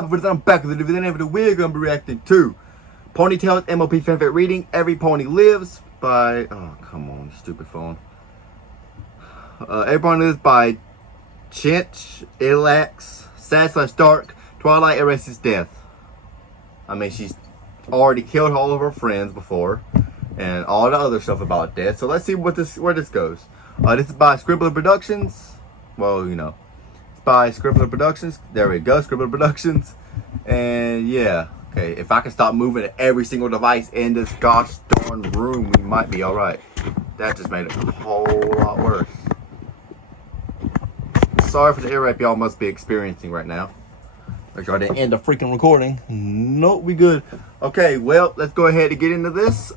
Papa, I'm back with the video we're going to be reacting to Ponytail's MOP fanfic reading, Every Pony Lives by, oh come on, stupid phone. Every Pony Lives by Chinch, Ilax, Sad / Dark, Twilight Erases Death. I mean, she's already killed all of her friends before, and all the other stuff about death. So let's see where this goes. This is by Scribbler Productions. Well, you know, it's by Scribbler Productions. There we go, Scribbler Productions. And yeah, okay. If I can stop moving every single device in this gosh darn room, we might be all right. That just made it a whole lot worse. Sorry for the earrap y'all must be experiencing right now. Make sure I didn't end the freaking recording. Nope, we good. Okay, well, let's go ahead and get into this.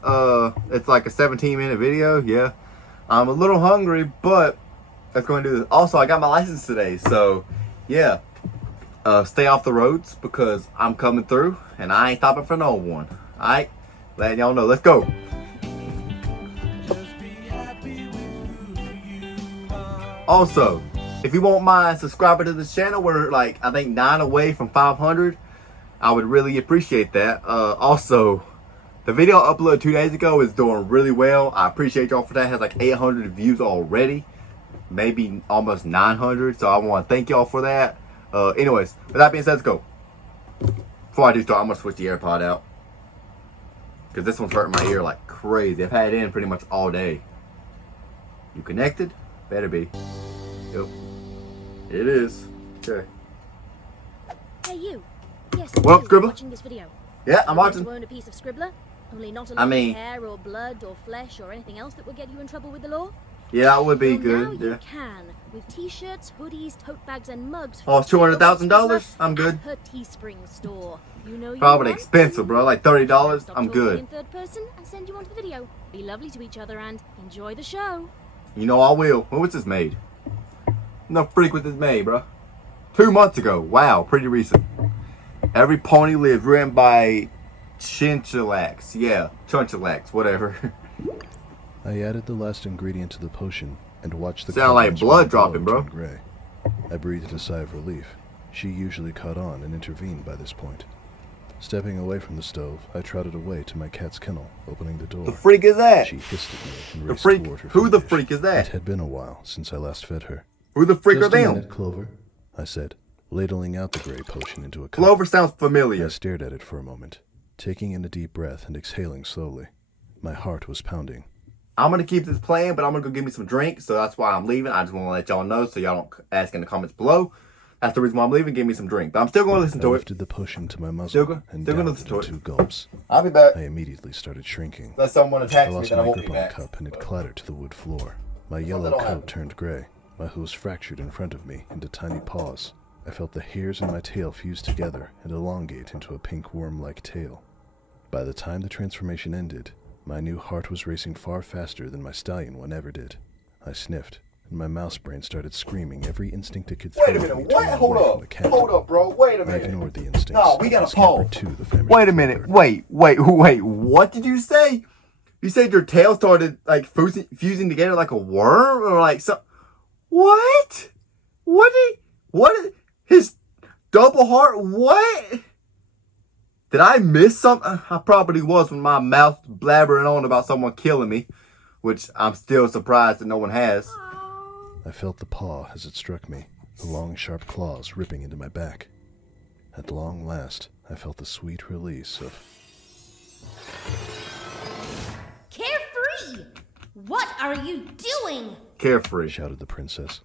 It's like a 17-minute video. Yeah, I'm a little hungry, but let's go and do this. Also, I got my license today, so yeah. Stay off the roads because I'm coming through and I ain't stopping for no one. Alright, letting y'all know. Let's go. Also, if you won't mind subscribing to this channel, we're like, I think 9 away from 500. I would really appreciate that. Also, the video I uploaded 2 days ago is doing really well. I appreciate y'all for that. It has like 800 views already. Maybe almost 900. So I want to thank y'all for that. Anyways, with that being said, let's go. Before I do start, I'm going to switch the AirPod out. Because this one's hurting my ear like crazy. I've had it in pretty much all day. You connected? Better be. Yep. It is. Okay. Hey you. Yes, Well, Scribbler? watching this video. Yeah, I'm watching. You own a piece of Scribbler? Only not a lot of hair or blood or flesh or anything else that will get you in trouble with the law? Yeah, that would be Well, good. Now you Yeah. can, with t-shirts, hoodies, tote bags, and mugs. Oh, it's $200,000? I'm good. At her Teespring store. You know you Probably want, expensive, bro. Like $30. Stop I'm talking good. in third person and send you on to the video. Be lovely to each other and enjoy the show. You know I will. When was this made? No freak was this made, bro. 2 months ago. Wow, pretty recent. Every Pony Lives, written by Chinchillax. Yeah, Chunchillax, whatever. I added the last ingredient to the potion and watched the Sound like contents blood glow dropping, bro. turn gray. I breathed a sigh of relief. She usually caught on and intervened by this point. Stepping away from the stove, I trotted away to my cat's kennel, opening the door. The freak is that? She hissed at me and The raced freak? toward her Who the finish. freak is that? It had been a while since I last fed her. Who the freak are Just a them? minute, Clover, I said, ladling out the gray potion into a cup. Clover sounds I familiar. stared at it for a moment, taking in a deep breath and exhaling slowly. My heart was pounding. I'm going to keep this playing, but I'm going to go get me some drinks, so that's why I'm leaving. I just want to let y'all know so y'all don't ask in the comments below. That's the reason why I'm leaving. Give me some drink. But I'm still going to listen I to it. lifted the potion to my muzzle and still gonna downed listen it in to it. 2 gulps. I'll be back. I immediately started shrinking. Unless someone I attacks me, lost then I my won't be grip on the back. cup and it clattered to the wood floor. My yellow that'll coat happen. turned gray. My hooves fractured in front of me into tiny paws. I felt the hairs in my tail fuse together and elongate into a pink worm-like tail. By the time the transformation ended, my new heart was racing far faster than my stallion one ever did. I sniffed, and my mouse brain started screaming every instinct it could throw Wait a at minute. me to What? run Hold away up. from the cat. Hold up, bro. Wait a I minute. ignored the instincts. No, we got and a scampered pause. to the family Wait a minute. clover. Wait. What did you say? You said your tail started like fusing together like a worm or like some. What? What? His double heart? What? Did I miss something? I probably was when my mouth blabbering on about someone killing me, which I'm still surprised that no one has. I felt the paw as it struck me, the long sharp claws ripping into my back. At long last, I felt the sweet release of... Carefree! What are you doing? Carefree. shouted the princess.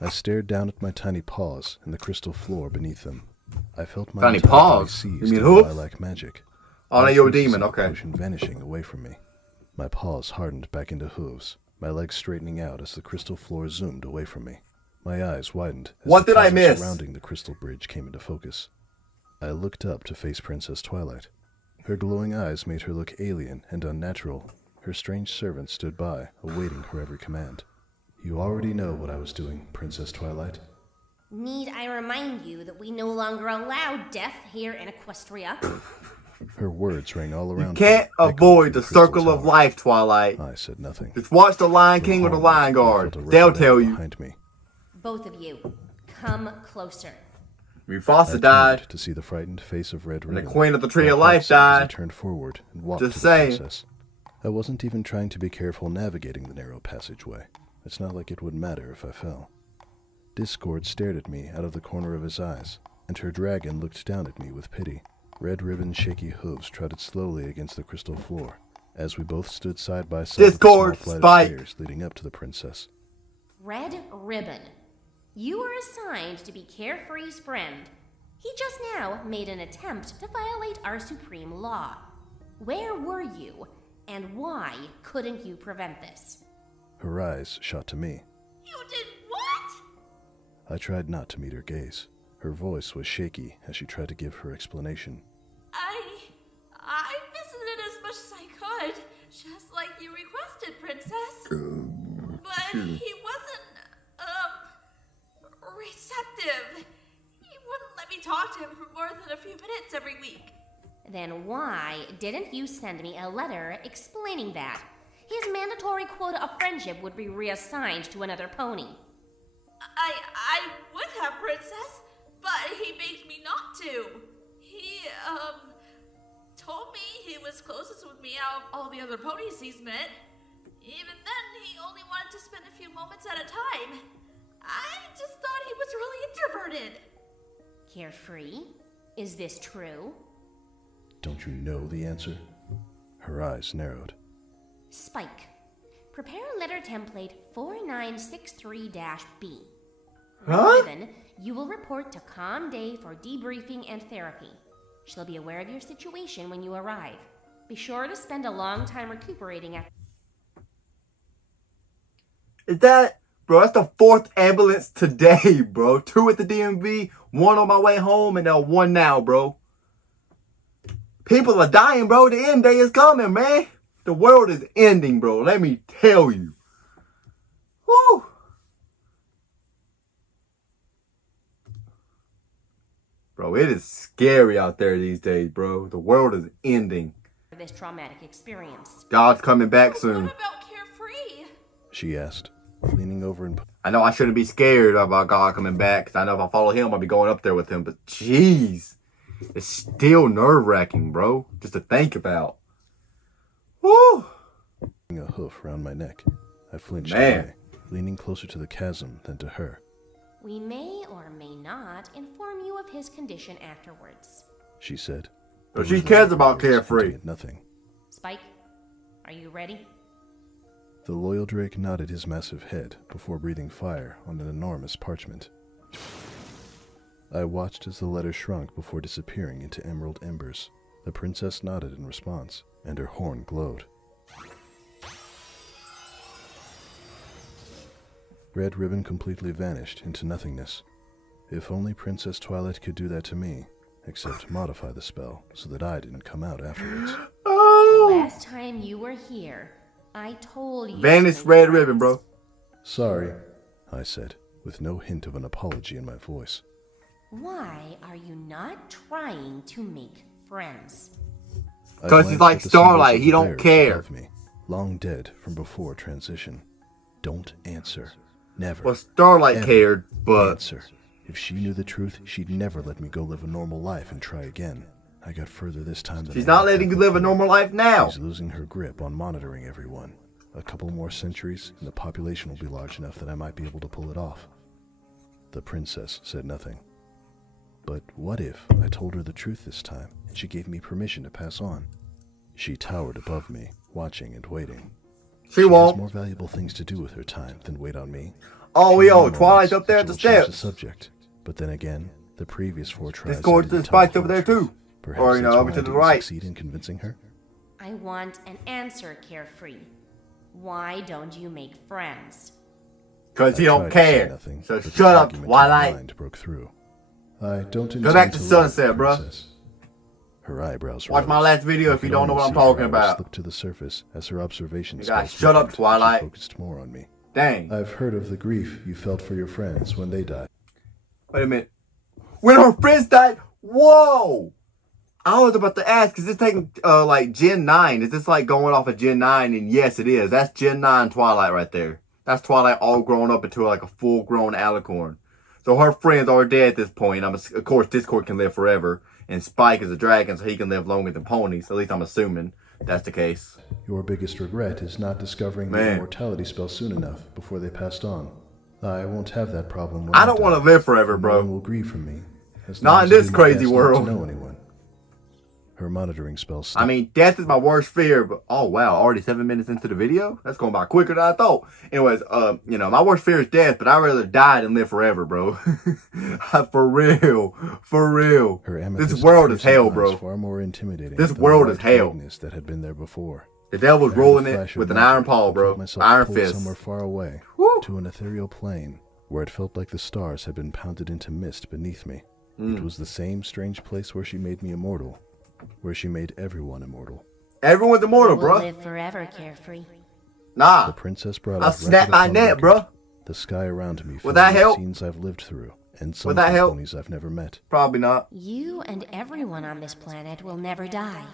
I stared down at my tiny paws and the crystal floor beneath them. I felt my Tiny entire paws? body seized You mean in hoofs? lilac magic. Oh, no, My you're a traces demon. of the Okay. potion vanishing away from me. My paws hardened back into hooves, my legs straightening out as the crystal floor zoomed away from me. My eyes widened as What the did I puzzle miss? surrounding the crystal bridge came into focus. I looked up to face Princess Twilight. Her glowing eyes made her look alien and unnatural. Her strange servant stood by, awaiting her every command. You already know what I was doing, Princess Twilight. Need I remind you that we no longer allow death here in Equestria? Her words rang all around. Can't me, avoid echoing the through Crystal circle of Tower. life, Twilight. I said nothing. Just watch The Lion From King or The home, Lion I Guard. felt a They'll reprimand tell you. behind me. Both of you, come closer. Mufasa I died. turned to see the frightened face of Red And the Ribbon. Queen of the Tree My of heart Life sank as I died. turned forward and walked Just to the saying. princess. I wasn't even trying to be careful navigating the narrow passageway. It's not like it would matter if I fell. Discord stared at me out of the corner of his eyes, and her dragon looked down at me with pity. Red Ribbon's shaky hooves trotted slowly against the crystal floor, as we both stood side by side Discord, with a small flight Spike. of stairs leading up to the princess. Red Ribbon. You were assigned to be Carefree's friend. He just now made an attempt to violate our supreme law. Where were you, and why couldn't you prevent this? Her eyes shot to me. You did what? I tried not to meet her gaze. Her voice was shaky as she tried to give her explanation. I visited as much as I could, just like you requested, Princess. But he wasn't, receptive. He wouldn't let me talk to him for more than a few minutes every week. Then why didn't you send me a letter explaining that? His mandatory quota of friendship would be reassigned to another pony. I would have, Princess, but he begged me not to. He, told me he was closest with me out of all the other ponies he's met. Even then, he only wanted to spend a few moments at a time. I just thought he was really introverted. Carefree? Is this true? Don't you know the answer? Her eyes narrowed. Spike, prepare letter template 4963-B. Huh? Then you will report to Calm Day for debriefing and therapy. She'll be aware of your situation when you arrive. Be sure to spend a long time recuperating after. Is that, bro? That's the 4th ambulance today, bro. 2 at the DMV, 1 on my way home, and now 1 now, bro. People are dying, bro. The end day is coming, man. The world is ending, bro. Let me tell you. Woo. Bro, it is scary out there these days, bro. The world is ending. this traumatic experience. God's coming back soon. What about Carefree? She asked, leaning over and I know I shouldn't be scared about God coming back, because I know if I follow him, I'll be going up there with him. But jeez, it's still nerve-wracking, bro, just to think about. Woo! putting a hoof round my neck. I flinched Man. away, leaning closer to the chasm than to her. We may or may not inform you of his condition afterwards. She said. But she cares about Words Carefree. hinting at nothing. Spike, are you ready? The loyal Drake nodded his massive head before breathing fire on an enormous parchment. I watched as the letter shrunk before disappearing into emerald embers. The princess nodded in response, and her horn glowed. Red Ribbon completely vanished into nothingness. If only Princess Twilight could do that to me, except modify the spell so that I didn't come out afterwards. Oh! Last time you were here, I told you. Vanished to make Red friends. Ribbon, bro. Sorry, I said, with no hint of an apology in my voice. Why are you not trying to make friends? I 'Cause he's glanced like at the Starlight, symbols of he the don't bears care. above me, long dead from before transition. Don't answer. Never. Well, Starlight Ever cared, but answer. If she knew the truth, she'd never let me go live a normal life and try again. I got further this time than she's I not ever letting you had live a before. normal life now. She's losing her grip on monitoring everyone. A couple more centuries, and the population will be large enough that I might be able to pull it off. The princess said nothing. But what if I told her the truth this time, and she gave me permission to pass on? She towered above me, watching and waiting. She has won't. more valuable things to do with her time than wait on me. Oh, She yo, warned Twilight's us up there that at the she will change steps. the subject. But then again, the previous 4 tribes. Discord ended to telling Spike's over the there truth. too. Perhaps Or, you know, that's over why to I the didn't right. succeed in convincing her. I want an answer, Carefree. Why don't you make friends? Because he I don't tried to say care. nothing, So but the shut up, argument in my Twilight. mind broke through. I don't Go intend back to love Sunset, the bruh. princess. Her eyebrows Watch my rose. last video I if you could don't know what almost I'm see her talking eyebrows about. slip to the surface as her observation You guys skills shut up, deepened, and Twilight. She focused more on me. Dang. I've heard of the grief you felt for your friends when they died. Wait a minute. When her friends died? Whoa! I was about to ask, is this taking, like, Gen 9? Is this, like, going off of Gen 9? And yes, it is. That's Gen 9 Twilight right there. That's Twilight all grown up into, like, a full-grown alicorn. So her friends are dead at this point. Of course, Discord can live forever. And Spike is a dragon, so he can live longer than ponies. At least I'm assuming that's the case. Your biggest regret is not discovering the immortality spell soon enough before they passed on. I won't have that problem when I don't want to live forever, No one bro. will grieve from me. As Not long in as this I do my crazy best not world. to know anyone. Her monitoring spell stopped. I mean, death is my worst fear, but oh wow, already 7 minutes into the video? That's going by quicker than I thought. Anyways, my worst fear is death, but I'd rather die than live forever, bro. For real. Her This amethyst world is piercing hell, eyes bro. Far more intimidating This than the world is white hell. vagueness that had been there before. The devil's I heard rolling a it flash of with an magic iron paw, and bro. felt myself Iron pulled fist. somewhere far away, Woo. to an ethereal plane, where it felt like the stars had been pounded into mist beneath me. It was the same strange place where she made me immortal, where she made everyone immortal. Everyone's immortal, We'll bro. live forever, Carefree. Nah. The princess brought I'll out snap record my upon neck, record. bro. The sky around me Will filled that with help? scenes I've lived through, and some Will that help? ponies I've never met. Probably not. You and everyone on this planet will never die.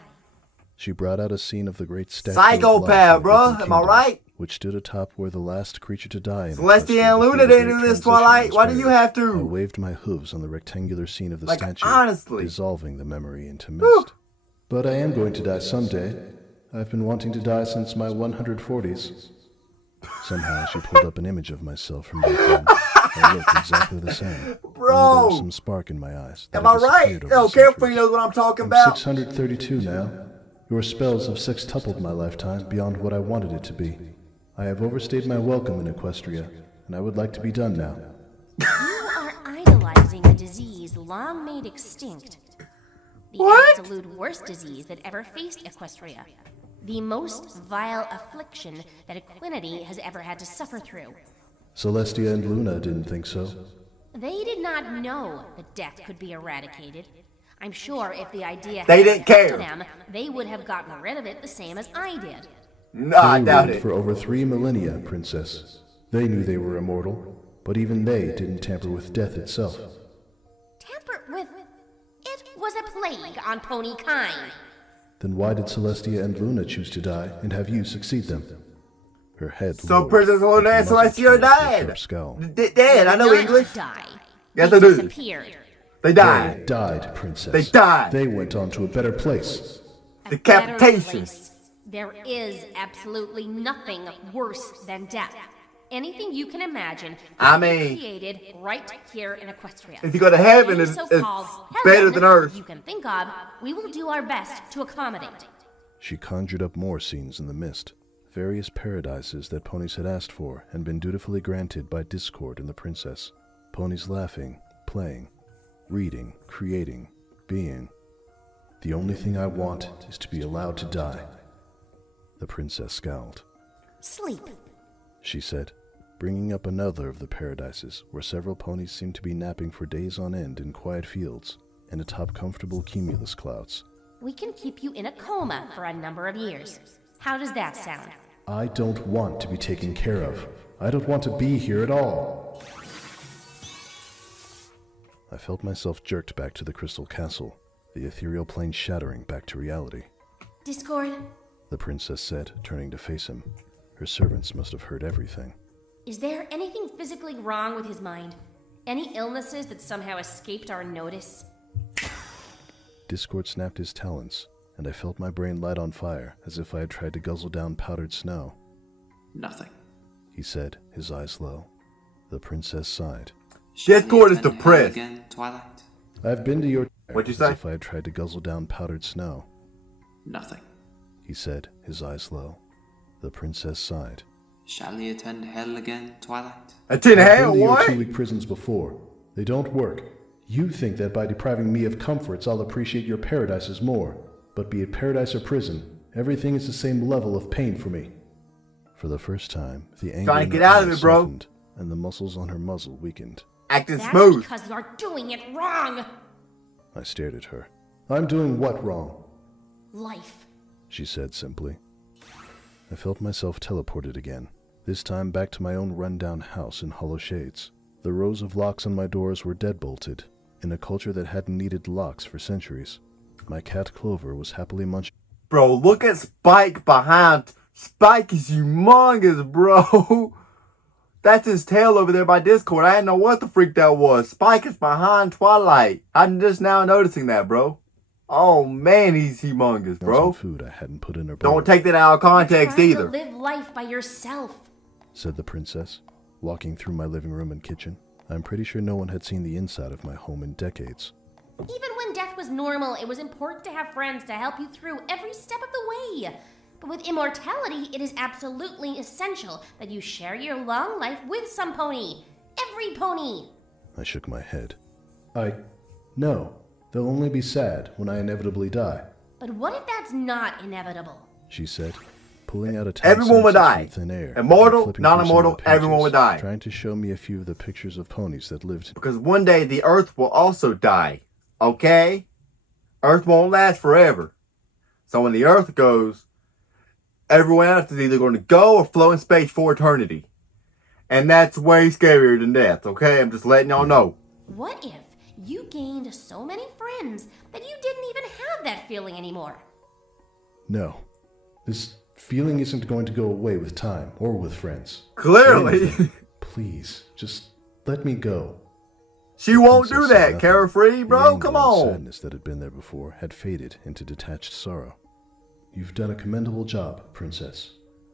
She brought out a scene of the great statue Psychopath, of life in the bruh. Hidden Am I Kingdom, right? which stood atop where the last creature to die in Celestia and Equestria Luna before the didn't great do this, transition Twilight. was Why do you made. have I to? waved my hooves on the rectangular scene of the Like, statue, honestly. dissolving the memory into mist. Whew. But I am going to die someday. I've been wanting to die since my 140s. Somehow she pulled up an image of myself from back then. I looked exactly the same. Bro. Only there was some spark in my eyes. that Am had I right? disappeared over No, the Carefree centuries. knows what I'm talking I'm about. 632 now. Your spells have sextupled my lifetime beyond what I wanted it to be. I have overstayed my welcome in Equestria, and I would like to be done now. You are idolizing a disease long made extinct. The What? absolute worst disease that ever faced Equestria. The most vile affliction that Equinity has ever had to suffer through. Celestia and Luna didn't think so. They did not know that death could be eradicated. I'm sure if the idea They had didn't occurred care. to them, they would have gotten rid of it the same as I did. Nah, I They doubt ruled it. for over 3 millennia, Princess. They knew they were immortal, but even they didn't tamper with death itself. Tamper with... It was a plague on pony kind. Then why did Celestia and Luna choose to die and have you succeed them? Her head So lowered, Princess Luna her and muzzle Celestia turned to a died. sharp scowl. Dead, I know Not English. Die. Yes, they I do. disappeared. They They died. died, Princess. They died. They went on to a better place. A Decapitation. better place. There is absolutely nothing worse than death. Anything you can imagine I can be mean- created right here in Equestria. If you go to heaven, Any it's so-called better heaven than Earth. you can think of, we will do our best to accommodate. She conjured up more scenes in the mist, various paradises that ponies had asked for and been dutifully granted by Discord and the princess. Ponies laughing, playing, reading, creating, being. The only thing I want is to be allowed to die. The princess scowled. Sleep. She said, bringing up another of the paradises where several ponies seemed to be napping for days on end in quiet fields and atop comfortable cumulus clouds. We can keep you in a coma for a number of years. How does that sound? I don't want to be taken care of. I don't want to be here at all. I felt myself jerked back to the crystal castle, the ethereal plane shattering back to reality. Discord, The princess said, turning to face him. Her servants must have heard everything. is there anything physically wrong with his mind? Any illnesses that somehow escaped our notice? Discord snapped his talons, and I felt my brain light on fire as if I had tried to guzzle down powdered snow. Nothing. He said, his eyes low. The princess sighed. Discord is Attend hell depressed. Again, Twilight? I've been to your... What'd you as say? if I had tried to guzzle down powdered snow. Nothing. He said, his eyes low. The princess sighed. Shall he attend hell again, Twilight? Attend I've hell, been to your what? 2-week prisons before. They don't work. You think that by depriving me of comforts, I'll appreciate your paradises more. But be it paradise or prison, everything is the same level of pain for me. For the first time, the anger Trying in to her get out of eyes it, bro. softened, and the muscles on her muzzle weakened. Acting That's smooth. because you're doing it wrong! I stared at her. I'm doing what wrong? Life. She said simply. I felt myself teleported again, this time back to my own rundown house in Hollow Shades. The rows of locks on my doors were deadbolted, in a culture that hadn't needed locks for centuries. My cat Clover was happily munching. Bro, look at Spike behind. Spike is humongous, bro. That's his tail over there by Discord. I didn't know what the freak that was. Spike is behind Twilight. I'm just now noticing that, bro. Oh man, he's humongous, Some bro. food I hadn't put in her Don't bowl, take that out of context You're either. trying to live life by yourself. said the princess, walking through my living room and kitchen. I'm pretty sure no one had seen the inside of my home in decades. Even when death was normal, it was important to have friends to help you through every step of the way. But with immortality, it is absolutely essential that you share your long life with some pony. Every pony. I shook my head. No. They'll only be sad when I inevitably die, But what if that's not inevitable? she said, pulling out a tiny Everyone would synopsis die. from thin air. Immortal, and flipping through some of non-immortal, the everyone pages, would die. Trying to show me a few of the pictures of ponies that lived. Because one day the Earth will also die. Okay? Earth won't last forever. So when the Earth goes, everyone else is either going to go or float in space for eternity. And that's way scarier than death, okay? I'm just letting y'all know. What if you gained so many friends that you didn't even have that feeling anymore? No. This feeling isn't going to go away with time or with friends. Clearly. Please, just let me go. She won't Princess do said that, nothing. Carefree, The bro. anger Come and on. sadness that had been there before had faded into detached sorrow. You've done a commendable job, Princess.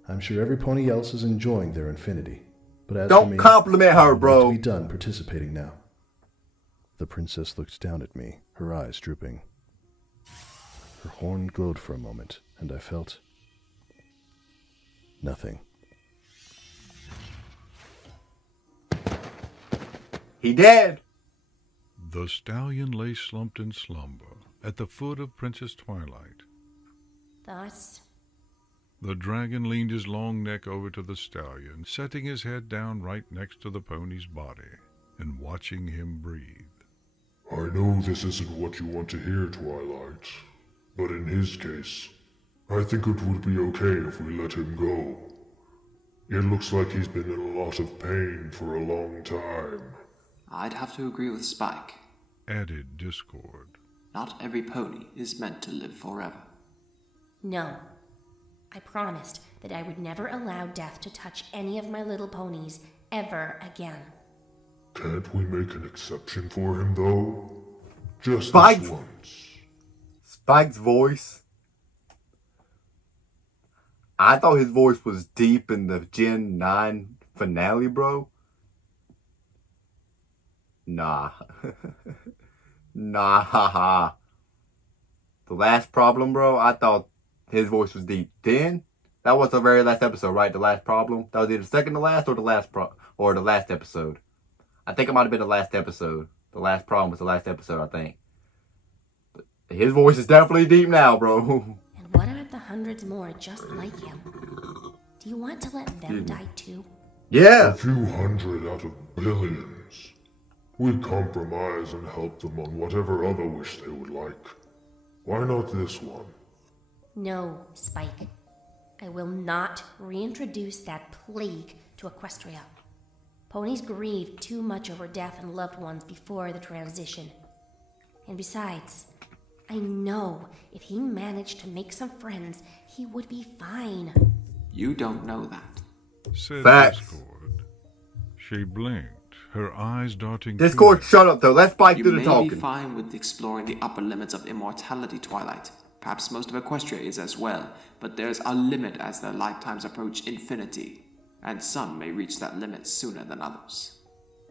I'm sure every pony else is enjoying their infinity. But as for Don't me, compliment her, I want bro. to be done participating now. The princess looked down at me, her eyes drooping. Her horn glowed for a moment, and I felt nothing. He dead. The stallion lay slumped in slumber at the foot of Princess Twilight. Thus, The dragon leaned his long neck over to the stallion, setting his head down right next to the pony's body and watching him breathe. I know this isn't what you want to hear, Twilight, but in his case, I think it would be okay if we let him go. It looks like he's been in a lot of pain for a long time. I'd have to agree with Spike. Added Discord. Not every pony is meant to live forever. no. I promised that I would never allow death to touch any of my little ponies ever again. Can't we make an exception for him, though? Just Spike. this once. Spike's voice. I thought his voice was deep in the Gen 9 finale, bro. Nah. Nah, haha. The last problem, bro, I thought his voice was deep. Then, that was the very last episode, right? The last problem? That was either second to last or the last episode. I think it might have been the last episode. The last problem was the last episode, I think. But his voice is definitely deep now, bro. And what about the hundreds more just like him? Do you want to let them die too? Yeah. A few hundred out of billions. We'd compromise and help them on whatever other wish they would like. Why not this one? No, Spike. I will not reintroduce that plague to Equestria. Ponies grieved too much over death and loved ones before the transition. And besides, I know if he managed to make some friends, he would be fine. You don't know that. Said Facts. Discord. She blinked, her eyes darting Discord, fear. shut up, though. Let's Spike You do the may talking. be fine with exploring the upper limits of immortality, Twilight. Perhaps most of Equestria is as well, but there's a limit as their lifetimes approach infinity, and some may reach that limit sooner than others.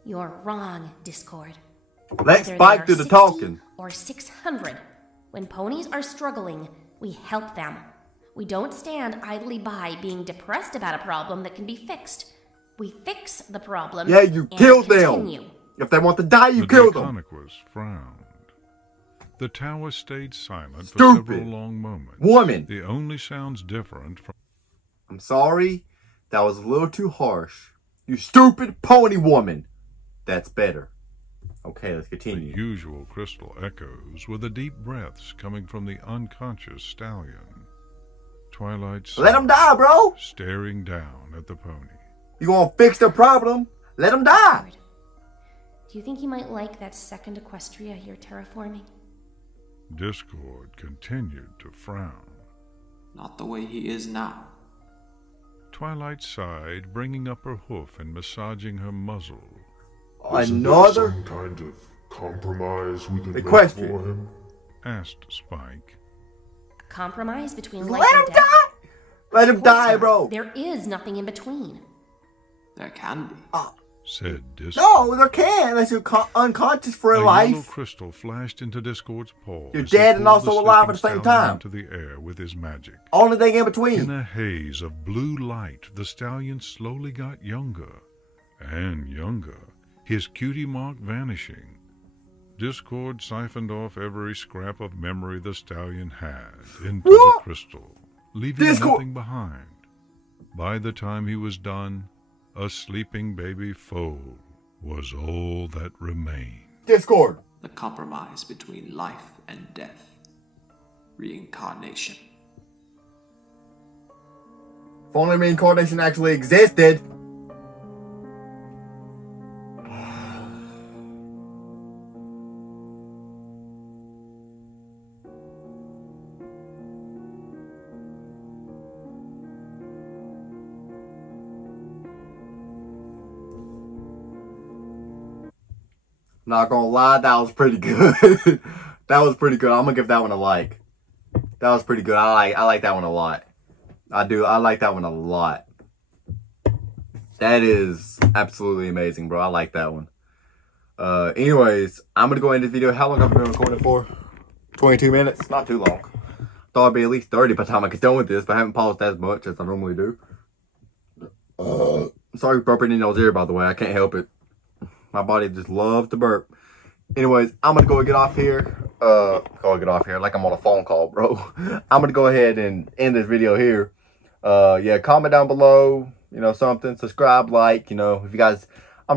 You're wrong, Discord. Let Whether they Spike are do the 60 talking. Or 600. When ponies are struggling, we help them. We don't stand idly by being depressed about a problem that can be fixed. We fix the problem. Yeah, you and kill them. continue. If they want to die, you The kill them. Draconicus frowned. The tower stayed silent for Stupid. several long moments. Woman. The only sounds different from I'm sorry. That was a little too harsh. You stupid pony woman. That's better. Okay, let's the continue. usual crystal echoes were the deep breaths coming from the unconscious stallion. Twilight Let him die, bro. staring down at the pony. You gonna fix the problem? Let him die. Do you think he might like that second Equestria you're terraforming? Discord continued to frown. Not the way he is now. Twilight sighed, bringing up her hoof and massaging her muzzle. Isn't there Another some kind of compromise we could make Equestrian. for him? Asked Spike. Compromise between life Let and him death? die! Let him Of course die, not. bro! There is nothing in between. There can be. Said Discord. No, there can't unless you're unconscious for a A yellow life. crystal flashed into Discord's paw. You're as he dead and pulled also alive sleeping at the same stallion time. Into the air with his magic. Only thing in In between. a haze of blue light, the stallion slowly got younger and younger, his cutie mark vanishing. Discord siphoned off every scrap of memory the stallion had into the What? crystal, leaving Discord. nothing behind. By the time he was done, a sleeping baby foal was all that remained. Discord. The compromise between life and death. Reincarnation. If only reincarnation actually existed. Not gonna lie, that was pretty good. That was pretty good. I'm gonna give that one a like. That was pretty good. I like that one a lot. I do. I like that one a lot. That is absolutely amazing, bro. I like that one. Anyways, I'm gonna go end this video. How long have I been recording for? 22 minutes. Not too long. Thought it'd be at least 30 by the time I get done with this, but I haven't paused as much as I normally do. Sorry for burping in y'all's ear, by the way. I can't help it. My body just loves to burp. Anyways, I'm gonna go get off here. Get off here like I'm on a phone call, bro. I'm gonna go ahead and end this video here. Yeah, comment down below, you know, something. Subscribe, like, you know, if you guys, I'm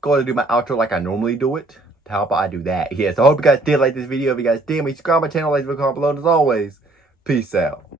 going to do my outro like I normally do it. How about I do that? Yeah, so I hope you guys did like this video. If you guys did, subscribe to my channel, like the video, comment below. And as always, peace out.